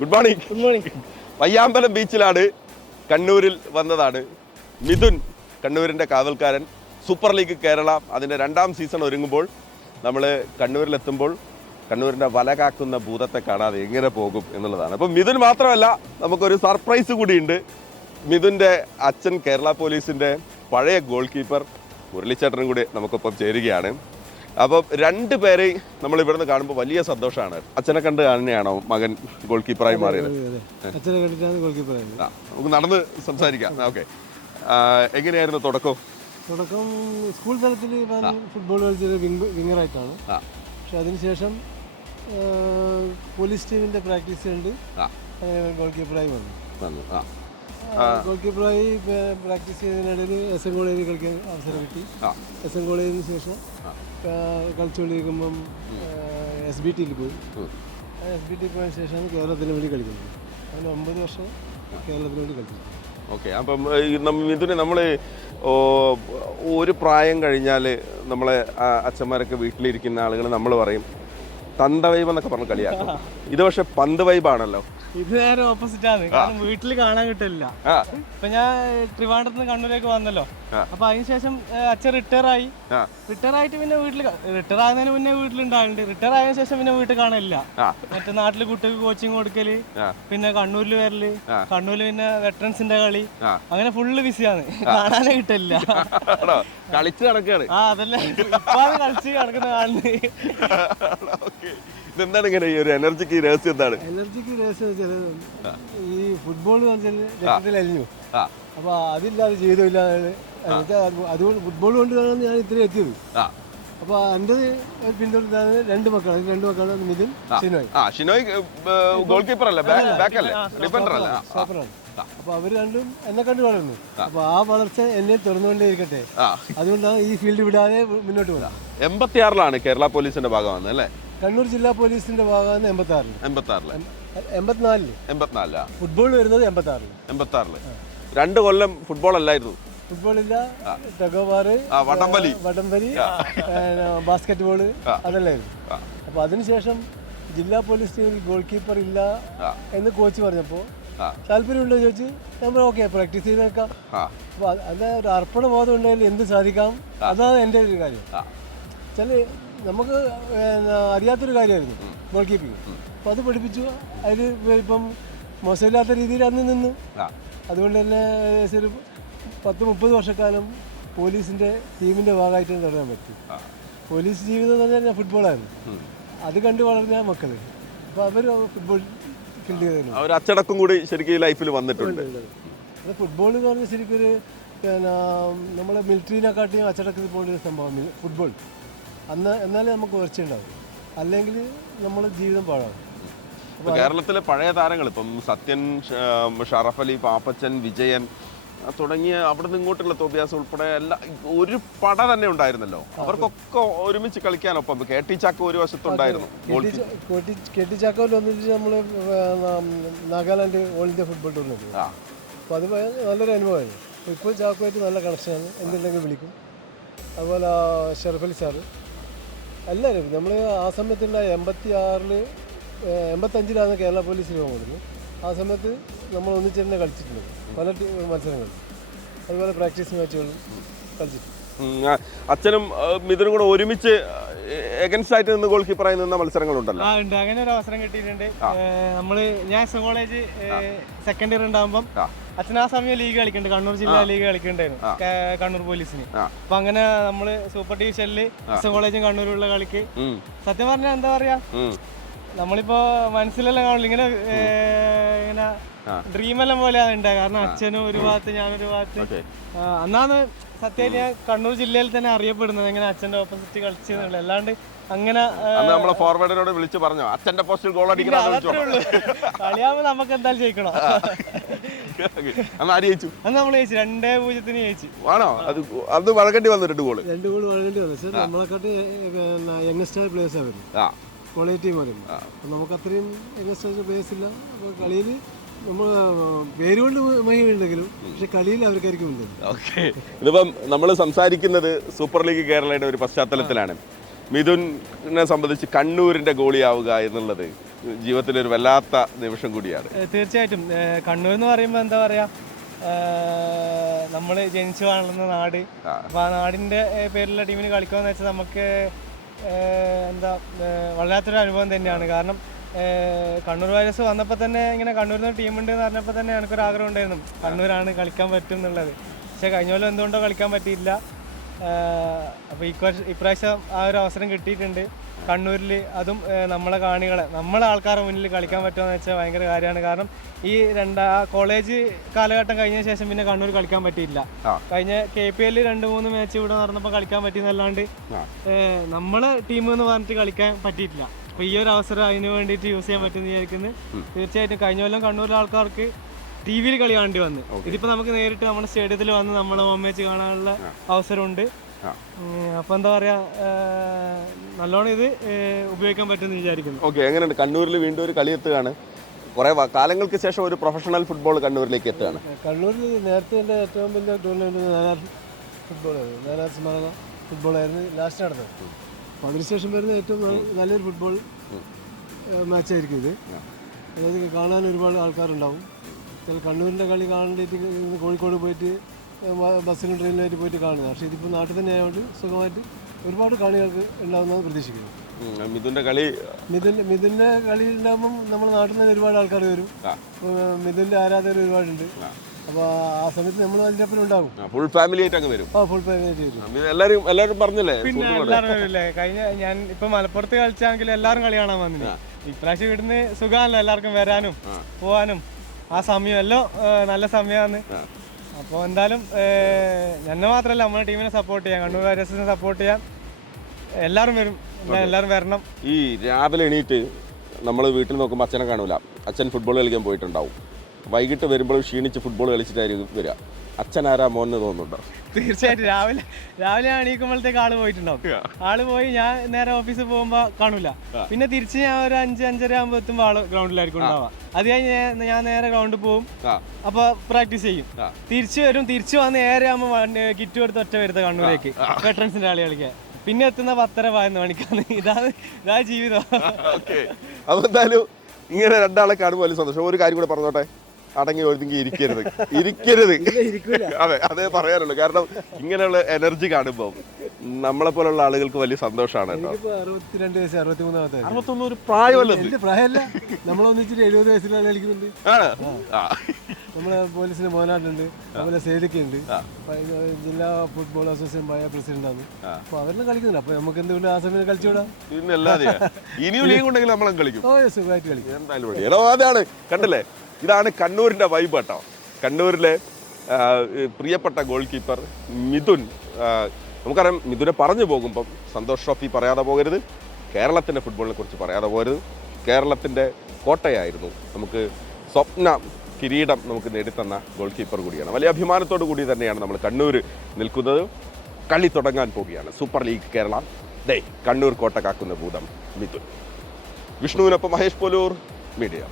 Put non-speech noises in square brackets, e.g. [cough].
Good morning good morning Payyambalam ബീച്ചിലാണ് കണ്ണൂരിൽ വന്നതാണ്. മിഥുൻ കണ്ണൂരിന്റെ കാവൽക്കാരൻ. സൂപ്പർ ലീഗ് കേരള അതിന്റെ രണ്ടാം സീസൺ ഒരുങ്ങുമ്പോൾ നമ്മൾ കണ്ണൂരിലെത്തുമ്പോൾ കണ്ണൂരിന്റെ വല കാക്കുന്ന ഭൂതത്തെ കാണാതെ എങ്ങനെ പോകും എന്നുള്ളതാണ്. അപ്പം മിഥുൻ മാത്രമല്ല നമുക്കൊരു സർപ്രൈസ് കൂടിയുണ്ട്. മിഥുന്റെ അച്ഛൻ കേരള പോലീസിന്റെ പഴയ ഗോൾ കീപ്പർ മുരളിച്ചേട്ടനും കൂടി നമുക്കൊപ്പം ചേരുകയാണ്. അപ്പം രണ്ട് പേരെയും നമ്മൾ ഇവിടുന്ന് കാണുമ്പോൾ വലിയ സന്തോഷമാണ്. അച്ഛനെ കണ്ട് തന്നെയാണോ മകൻ ഗോൾ കീപ്പറായി മാറിയത്? അച്ഛനെ കണ്ടിട്ടാണ് ഗോൾ നമുക്ക് നടന്ന് സംസാരിക്കാം. ഓക്കെ. എങ്ങനെയായിരുന്നു തുടക്കം? തുടക്കം സ്കൂൾ തലത്തിൽ ഫുട്ബോൾ കളിച്ചത് വിങ് വിങ്ങറായിട്ടാണ് പക്ഷെ അതിനുശേഷം പോലീസ് ടീമിന്റെ പ്രാക്ടീസ് കണ്ട് ഗോൾ കീപ്പറായി വന്നു. ആ, ഗോൾ കീപ്പറായി പ്രാക്ടീസ് ചെയ്തതിനിടയിൽ എസ് എൻ കോളേജിൽ കളിക്കാൻ അവസരം കിട്ടി. എസ് എൻ കോളേജിന് ശേഷം കളിച്ചുകൊണ്ടിരിക്കുമ്പം എസ് ബി ടിയിൽ പോയി. എസ് ബി ടി പോയതിനു ശേഷമാണ് കേരളത്തിന് വേണ്ടി കളിക്കുന്നത്. അങ്ങനെ ഒമ്പത് വർഷം കേരളത്തിന് വേണ്ടി കളിച്ചു. ഓക്കെ അപ്പം മിഥുനെ നമ്മൾ ഒരു പ്രായം കഴിഞ്ഞാൽ നമ്മളെ അച്ഛന്മാരൊക്കെ വീട്ടിലിരിക്കുന്ന ആളുകൾ നമ്മൾ പറയും തന്ത വൈബ് എന്നൊക്കെ പറഞ്ഞ് കളിയാക്കും. [laughs] ഇത് പക്ഷെ പന്ത് വൈബാണല്ലോ ഇത് നേരെ ഓപ്പോസിറ്റ് ആണ്. കാരണം വീട്ടിൽ കാണാൻ കിട്ടില്ല. ഇപ്പൊ ഞാൻ ട്രിവാൻഡ്രത്ത് നിന്ന് കണ്ണൂരേക്ക് വന്നല്ലോ. അപ്പൊ അതിനുശേഷം അച്ഛൻ റിട്ടയർ ആയി. റിട്ടയർ ആയിട്ട് പിന്നെ വീട്ടിൽ റിട്ടയർ ആകുന്നതിന് മുന്നേ വീട്ടിലുണ്ടാകുന്നുണ്ട് റിട്ടയർ ആയതിനു ശേഷം പിന്നെ വീട്ടിൽ കാണില്ല മറ്റേ നാട്ടിൽ കുട്ടികൾക്ക് കോച്ചിങ് കൊടുക്കൽ പിന്നെ കണ്ണൂരിൽ വരൽ കണ്ണൂരിൽ പിന്നെ വെറ്ററൻസിന്റെ കളി അങ്ങനെ ഫുള്ള് ബിസിയാണ് കാണാനേ കിട്ടില്ല. കളിച്ചു നടക്കുകയാണ് ആ അതല്ല. ഇപ്പാണ് കളിച്ച് നടക്കുന്ന കാണുന്നത് [laughs] ഇതെന്താണ് ഇങ്ങനെ ഈ ഒരു എനർജിക്ക് രഹസ്യം എന്താണ്? എനർജിക്ക് രഹസ്യം വെച്ചാൽ ഈ ഫുട്ബോൾ എന്ന് വെച്ചാൽ അലിഞ്ഞു ആ. അപ്പോൾ അതില്ലാതെ ജീവിതമില്ലാതെ അതുകൊണ്ട് ഫുട്ബോൾ കൊണ്ടാണ് ഞാൻ ഇത്രയും എത്തിയത്. ആ. അപ്പോൾ എന്റെ പിന്തുടരുന്നതാണ് രണ്ട് മക്കളാണ് രണ്ട് മക്കളാണ് മിഥുൻ ഷിനോയ്. ഷിനോയ് ഗോൾ കീപ്പർ അല്ലേ ബാക്ക് അല്ലേ ഡിഫൻഡർ അല്ലേ സൂപ്പറാണ് അപ്പോൾ അവർ രണ്ടും എന്നെ കണ്ടു വളർന്നു. അപ്പോൾ ആ വളർച്ച എന്നെ തുറന്നുകൊണ്ടേ ഇരിക്കട്ടെ. ആ. അതുകൊണ്ടാണ് ഈ ഫീൽഡ് വിടാതെ മുന്നോട്ട് പോകുന്നത് എൺപത്തിയാറിലാണ് കേരള പോലീസിന്റെ ഭാഗമാണ് അല്ലേ? കണ്ണൂർ ജില്ലാ പോലീസിന്റെ ഭാഗമാണ് എൺപത്തി ആറിൽ എൺപത്തി ആറിൽ എൺപത്തിനാലിൽ എൺപത്തിനാലിലാ ഫുട്ബോൾ വരുന്നത് എൺപത്തി ആറിൽ രണ്ട് കൊല്ലം ഫുട്ബോൾ അല്ലായിരുന്നു. ഫുട്ബോളില്ല ടഗോബാറ് വടംവലി. വടംവലി ബാസ്കറ്റ് ബോൾ അതല്ലായിരുന്നു. അപ്പൊ അതിനുശേഷം ജില്ലാ പോലീസ് ടീമിൽ ഗോൾ കീപ്പർ ഇല്ല എന്ന് കോച്ച് പറഞ്ഞപ്പോൾ താല്പര്യമുണ്ടോ ചോദിച്ചു നമ്മൾ ഓക്കെ പ്രാക്ടീസ് ചെയ്ത് നോക്കാം ആ അപ്പോൾ അത് ഒരു അർപ്പണ ബോധം ഉണ്ടെങ്കിൽ എന്ത് സാധിക്കാം? അതാണ് എന്റെ ഒരു കാര്യം. ചില നമുക്ക് അറിയാത്തൊരു കാര്യമായിരുന്നു. ഗോൾ കീപ്പിംഗ് അപ്പോൾ അത് പഠിപ്പിച്ചു. അതിൽ ഇപ്പം മോശമില്ലാത്ത രീതിയിൽ അന്ന് നിന്നു. അതുകൊണ്ട് തന്നെ ഏകദേശം ഒരു പത്ത് മുപ്പത് വർഷക്കാലം പോലീസിന്റെ ടീമിന്റെ ഭാഗമായിട്ട് തുടരാൻ പറ്റി. പോലീസ് ജീവിതം എന്ന് പറഞ്ഞാൽ ഫുട്ബോളായിരുന്നു അത് കണ്ടു വളർന്ന മക്കൾ അപ്പോൾ അവർ ഫുട്ബോൾ ഫീൽഡ് ചെയ്തിരുന്നു അവർ അച്ചടക്കം കൂടി ശരിക്കും ലൈഫിൽ വന്നിട്ടുണ്ട്. അത് ഫുട്ബോൾ എന്ന് പറഞ്ഞാൽ ശരിക്കും ഒരു പിന്നെ നമ്മളെ മിലിറ്ററിനെക്കാട്ടിയും അച്ചടക്കത്തിൽ പോകേണ്ട ഒരു സംഭവം ഫുട്ബോൾ. അന്ന് എന്നാലേ നമുക്ക് ഉയർച്ചയുണ്ടാവും. അല്ലെങ്കിൽ നമ്മൾ ജീവിതം പാഴാവും. ഇപ്പൊ കേരളത്തിലെ പഴയ താരങ്ങൾ ഇപ്പം സത്യൻ ഷറഫലി ഷറഫ് അലി പാപ്പച്ചൻ വിജയൻ തുടങ്ങിയ അവിടെ നിന്ന് ഇങ്ങോട്ടുള്ള തോബിയാസ് ഉൾപ്പെടെ എല്ലാ ഒരു പട തന്നെ ഉണ്ടായിരുന്നല്ലോ. അവർക്കൊക്കെ ഒരുമിച്ച് കളിക്കാനൊപ്പം കെ ടി ചാക്കോ ഒരു വശത്തുണ്ടായിരുന്നു. കെ ടി ചാക്കോ ഒന്നിച്ച് നമ്മൾ Nagaland all India football tournament അപ്പൊ അപ്പോൾ അത് നല്ലൊരു അനുഭവമായിരുന്നു. ഇപ്പോൾ ചാക്കോയായിട്ട് നല്ല കണക്ഷനാണ് എന്തുണ്ടെങ്കിൽ വിളിക്കും. അതുപോലെ ഷറഫലി സാറ് എല്ലാവരും നമ്മൾ ആ സമയത്തുള്ള എൺപത്തി ആറിൽ എൺപത്തഞ്ചിലാണ് കേരള പോലീസ് രൂപം കൊടുക്കുന്നത് ആ സമയത്ത് നമ്മൾ ഒന്നിച്ച് തന്നെ കളിച്ചിട്ടുണ്ട്. പല മത്സരങ്ങളും അതുപോലെ പ്രാക്ടീസ് മാച്ചുകളും കളിച്ചിട്ടുണ്ട്. അച്ഛനും മിഥുനും കൂടെ ഒരുമിച്ച് എഗൻസ്റ്റ് ആയിട്ട് നിന്ന് ഗോൾ കീപ്പറായി നിന്ന മത്സരങ്ങളുണ്ടല്ലോ. ആ ഉണ്ട്. അങ്ങനെ ഒരു അവസരം കിട്ടിയിട്ടുണ്ട്. നമ്മൾ ഞാൻ എസ് കോളേജ് സെക്കൻഡ് ഇയർ ഉണ്ടാകുമ്പോൾ അച്ഛൻ ആ സമയം ലീഗ് കളിക്കുന്നുണ്ട്. കണ്ണൂർ ജില്ലാ ലീഗ് കളിക്കുന്നുണ്ടായിരുന്നു. കണ്ണൂർ പോലീസിന്. അപ്പൊ അങ്ങനെ നമ്മൾ സൂപ്പർ ഡിവിഷനിൽ എസ് കോളേജും കണ്ണൂരുള്ള കളിക്ക് സത്യം പറഞ്ഞാൽ എന്താ പറയാ. നമ്മളിപ്പോ മനസ്സിലെല്ലാം കാണില്ല ഇങ്ങനെ ഇങ്ങനെ ഡ്രീം എല്ലാം പോലെയാണ് ഉണ്ടായത് കാരണം അച്ഛനും ഒരു ഭാഗത്ത് ഞാനൊരു ഭാഗത്ത്. അന്നാന്ന് സത്യം അന്നാണ് സത്യമായിട്ട് ഞാൻ കണ്ണൂർ ജില്ലയിൽ തന്നെ അറിയപ്പെടുന്നത്. എങ്ങനെ അച്ഛന്റെ ഓപ്പോസിറ്റ് കളിച്ചെന്നുള്ളത് അല്ലാണ്ട് അങ്ങനെ നമ്മളെ ഫോർവേഡിനോട് വിളിച്ചു പറഞ്ഞു. അച്ഛന്റെ പോസ്റ്റിൽ ഗോൾ ഉള്ളൂ. നമുക്ക് എന്തായാലും ജയിക്കണം. അന്ന് നമ്മൾ ജയിച്ചു? രണ്ടേ പൂജ്യത്തിന് ജയിച്ചു. ആണോ? അത് അത് വഴക്കേണ്ടി വന്നു രണ്ട് ഗോൾ രണ്ട് ഗോൾ വളരേണ്ടി വന്നു. നമ്മളെക്കാട്ട് പിന്നെ യങ്ങസ്റ്റർ പ്ലേയേഴ്സാണ് വരുന്നത് പോലും അപ്പം നമുക്ക് അത്രയും പ്ലേയേഴ്സ് ഇല്ല അപ്പോൾ കളിയിൽ നമ്മൾ പേരുകൊണ്ട് മഹിമുണ്ടെങ്കിലും പക്ഷെ കളിയിൽ അവർക്കായിരിക്കും ഉണ്ട് ഓക്കെ. ഇതിപ്പം നമ്മൾ സംസാരിക്കുന്നത് സൂപ്പർ ലീഗ് കേരളയുടെ ഒരു പശ്ചാത്തലത്തിലാണ്. മിഥുനെ സംബന്ധിച്ച് കണ്ണൂരിന്റെ ഗോളിയാവുക എന്നുള്ളത് ജീവിതത്തിൽ ഒരു വല്ലാത്ത നിമിഷം കൂടിയാണ്. തീർച്ചയായിട്ടും. കണ്ണൂർ എന്ന് പറയുമ്പോൾ എന്താ പറയുക നമ്മൾ ജനിച്ചു വളർന്ന നാട്. ആ. അപ്പോൾ ആ നാടിന്റെ പേരിലുള്ള ടീമിന് കളിക്കുക എന്ന് വെച്ചാൽ നമുക്ക് എന്താ വല്ലാത്തൊരു അനുഭവം തന്നെയാണ്. കാരണം കണ്ണൂർ വൈറസ് വന്നപ്പോൾ തന്നെ ഇങ്ങനെ കണ്ണൂരിൽ നിന്ന് ടീമുണ്ട് എന്ന് പറഞ്ഞപ്പോൾ തന്നെ എനിക്കൊരു ആഗ്രഹം ഉണ്ടായിരുന്നു. കണ്ണൂരാണ് കളിക്കാൻ പറ്റും എന്നുള്ളത്. പക്ഷേ കഴിഞ്ഞ കൊല്ലം എന്തുകൊണ്ടോ കളിക്കാൻ പറ്റിയില്ല. അപ്പോൾ ഇപ്രാവശ്യം ഇപ്രാവശ്യം ആ ഒരു അവസരം കിട്ടിയിട്ടുണ്ട്. കണ്ണൂരിൽ അതും നമ്മളെ കാണികളെ. നമ്മളെ ആൾക്കാരുടെ മുന്നിൽ കളിക്കാൻ പറ്റുമെന്ന് വെച്ചാൽ ഭയങ്കര കാര്യമാണ്. കാരണം ഈ രണ്ടാ കോളേജ് കാലഘട്ടം കഴിഞ്ഞ ശേഷം പിന്നെ കണ്ണൂർ കളിക്കാൻ പറ്റിയില്ല. കഴിഞ്ഞ കെ പി എല്ലിൽ രണ്ട് മൂന്ന് മാച്ച് ഇവിടെ നടന്നപ്പോൾ കളിക്കാൻ പറ്റിയെന്നല്ലാണ്ട്. നമ്മളെ ടീം എന്ന് പറഞ്ഞിട്ട് കളിക്കാൻ പറ്റിയിട്ടില്ല. അപ്പോൾ ഈ ഒരു അവസരം അതിന് വേണ്ടിയിട്ട് യൂസ് ചെയ്യാൻ പറ്റുമെന്ന് വിചാരിക്കുന്നത് തീർച്ചയായിട്ടും കഴിഞ്ഞ കൊല്ലം കണ്ണൂരിലെ ആൾക്കാർക്ക് ടി വിയിൽ കളി കാണേണ്ടി വന്ന് ഇതിപ്പോ നമുക്ക് നേരിട്ട് നമ്മുടെ സ്റ്റേഡിയത്തിൽ വന്ന് നമ്മളെ ഹോം മാച്ച് കാണാനുള്ള അവസരമുണ്ട്. അപ്പൊ അപ്പോൾ എന്താ പറയാ നല്ലോണം ഇത് ഉപയോഗിക്കാൻ പറ്റുമെന്ന് വിചാരിക്കുന്നു. ഓക്കെ എങ്ങനെയുണ്ട്? കണ്ണൂരിൽ വീണ്ടും ഒരു കളി എത്തുകയാണ്. കുറെ കാലങ്ങൾക്ക് ശേഷം ഒരു പ്രൊഫഷണൽ ഫുട്ബോൾ കണ്ണൂരിലേക്ക് എത്തുകയാണ്. കണ്ണൂരിൽ നേരത്തെ എന്റെ ഏറ്റവും വലിയ ടൂർണമെന്റ് ഫുട്ബോൾ ഫുട്ബോളായിരുന്നു സ്മരണ ഫുട്ബോളായിരുന്നു ലാസ്റ്റ് നടന്നത്. അപ്പോൾ അതിനുശേഷം വരുന്ന ഏറ്റവും നല്ല- നല്ലൊരു ഫുട്ബോൾ മാച്ചായിരിക്കും ഇത്. അതായത് കാണാൻ ഒരുപാട് ആൾക്കാരുണ്ടാവും. ചില കണ്ണൂരിന്റെ കളി കാണേണ്ടിട്ട് കോഴിക്കോട് പോയിട്ട് ബസ്സിലും ട്രെയിനിലായിട്ട് പോയിട്ട് കാണുക പക്ഷേ ഇതിപ്പോൾ നാട്ടിൽ തന്നെ ആയതുകൊണ്ട് സുഖമായിട്ട് ഒരുപാട് കളികൾക്ക് ഉണ്ടാകുമെന്നാണ് പ്രതീക്ഷിക്കുന്നു. മിഥുന്റെ മിഥുന്റെ കളി മിഥുൻ മിഥുന്റെ കളി ഉണ്ടാകുമ്പം നമ്മുടെ നാട്ടിൽ നിന്ന് ഒരുപാട് ആൾക്കാർ വരും. മിഥുന്റെ ആരാധകർ ഒരുപാടുണ്ട്. അപ്പോൾ ആ സമയത്ത് നമ്മൾ അതിന്റെ ഉണ്ടാകും ഫുൾ ഫാമിലി ആയിട്ട് അങ്ങ് വരും. ആ ഫുൾ ഫാമിലി ആയിട്ട് വരും. എല്ലാവരും എല്ലാരും പറഞ്ഞില്ലേ? പിന്നെ എല്ലാവരും വരില്ലേ കഴിഞ്ഞ ഞാൻ ഇപ്പൊ മലപ്പുറത്ത് കളിച്ചാണെങ്കിൽ എല്ലാവരും കളി കാണാൻ വന്നില്ല ഇപ്രാവശ്യം ഇവിടുന്ന് സുഖമല്ല എല്ലാവർക്കും വരാനും പോവാനും. ആ സമയം എല്ലാം നല്ല സമയമാണ്. അപ്പൊ അപ്പോൾ എന്തായാലും എന്നെ മാത്രമല്ല നമ്മുടെ ടീമിനെ സപ്പോർട്ട് ചെയ്യാം. കണ്ണൂർ വാരിയേഴ്സിനെ സപ്പോർട്ട് ചെയ്യാം. എല്ലാവരും വരും. എല്ലാവരും വരണം. ഈ രാവിലെ എണീറ്റ് നമ്മൾ വീട്ടിൽ നോക്കുമ്പോൾ അച്ഛനെ കാണൂല. അച്ഛൻ ഫുട്ബോൾ കളിക്കാൻ പോയിട്ടുണ്ടാവും. വൈകിട്ട് വരുമ്പോൾ ക്ഷീണിച്ച് ഫുട്ബോൾ കളിച്ചിട്ടായിരിക്കും വരിക. അച്ഛനാരാ മോന്ന് തോന്നുന്നുണ്ടോ? തീർച്ചയായിട്ടും. രാവിലെ രാവിലെ എണീക്കുമ്പോഴത്തേക്ക് ആൾ പോയിട്ടുണ്ടാവും. ആൾ പോയി ഞാൻ നേരെ ഓഫീസിൽ പോകുമ്പോ കാണൂല. പിന്നെ തിരിച്ച് ഞാൻ ഒരു അഞ്ച് അഞ്ചര ആകുമ്പോ എത്തുമ്പോൾ ആൾ ഗ്രൗണ്ടിലായിരിക്കും ഉണ്ടാവുക. അത് കഴിഞ്ഞ് ഞാൻ- നേരെ ഗ്രൗണ്ടിൽ പോകും അപ്പൊ പ്രാക്ടീസ് ചെയ്യും. തിരിച്ചു വരും തിരിച്ചു വന്ന് നേരെ ആകുമ്പോൾ കിറ്റ് കൊടുത്ത് ഒറ്റ വരുത്ത കണ്ണൂരേക്ക്. വെറ്ററൻസിന്റെ ആളി കളിക്കാൻ. പിന്നെ എത്തുന്ന പത്തര പതിനൊന്ന് മണിക്കാണ്. ഇതാണ് ഇതാ ജീവിതം. [laughs] അപ്പൊ എന്തായാലും ഇങ്ങനെ രണ്ടാളെ കാണുമ്പോൾ സന്തോഷം. ഒരു കാര്യം കൂടെ പറഞ്ഞോട്ടെ? അടങ്ങി ഒതുങ്ങി ഇരിക്കരുത്. ഇരിക്കരുത്. അതെ അതേ പറയാനുള്ളൂ. കാരണം ഇങ്ങനെയുള്ള എനർജി കാണുമ്പോൾ നമ്മളെ പോലുള്ള ആളുകൾക്ക് വലിയ സന്തോഷമാണ് കേട്ടോ. എനിക്കിപ്പോൾ അറുപത്തിരണ്ട് വയസ്സ് അറുപത്തിമൂന്നാമത്തെ അറുപത്തൊന്നും ഒരു പ്രായമല്ല പ്രായമല്ല. നമ്മളൊന്നിച്ചിട്ട് എഴുപത് വയസ്സിലാണ് കളിക്കുന്നുണ്ട് ആണ്. ആ. നമ്മളെ പോലീസിന് മോനാട്ടുണ്ട്. അതുപോലെ സേലിക്കുണ്ട് ജില്ലാ ഫുട്ബോൾ അസോസിയേഷൻ പോയ പ്രസിഡന്റ് ആണ്. അപ്പോൾ അവരെല്ലാം കളിക്കുന്നുണ്ട്. അപ്പോൾ നമുക്ക് എന്തുകൊണ്ട് ആ സമയം കളിച്ചുകൂടാ? ഇനിയും ലീഗ് ഉണ്ടെങ്കിൽ നമ്മളെ കളിക്കും. ഓ സുഖമായിട്ട് കളിക്കും. എന്തായാലും വേണ്ടി എടോ അതാണ്. കണ്ടില്ലേ? ഇതാണ് കണ്ണൂരിന്റെ വൈബ് കേട്ടോ. കണ്ണൂരിലെ പ്രിയപ്പെട്ട ഗോൾ കീപ്പർ മിഥുൻ. നമുക്കറിയാം മിഥുനെ പറഞ്ഞു പോകുമ്പം സന്തോഷ് ട്രോഫി പറയാതെ പോകരുത്. കേരളത്തിന്റെ ഫുട്ബോളിനെ കുറിച്ച് പറയാതെ പോകരുത്. കേരളത്തിന്റെ കോട്ടയായിരുന്നു. നമുക്ക് സ്വപ്ന കിരീടം നമുക്ക് നേടിത്തന്ന ഗോൾ കീപ്പർ കൂടിയാണ്. വലിയ അഭിമാനത്തോടു കൂടി തന്നെയാണ് നമ്മൾ കണ്ണൂർ നിൽക്കുന്നത്. കളി തുടങ്ങാൻ പോവുകയാണ്. Super league Kerala. ദേ കണ്ണൂർ കോട്ട കാക്കുന്ന ഭൂതം മിഥുൻ. വിഷ്ണുവിനൊപ്പം മഹേഷ് പോലൂർ മീഡിയ.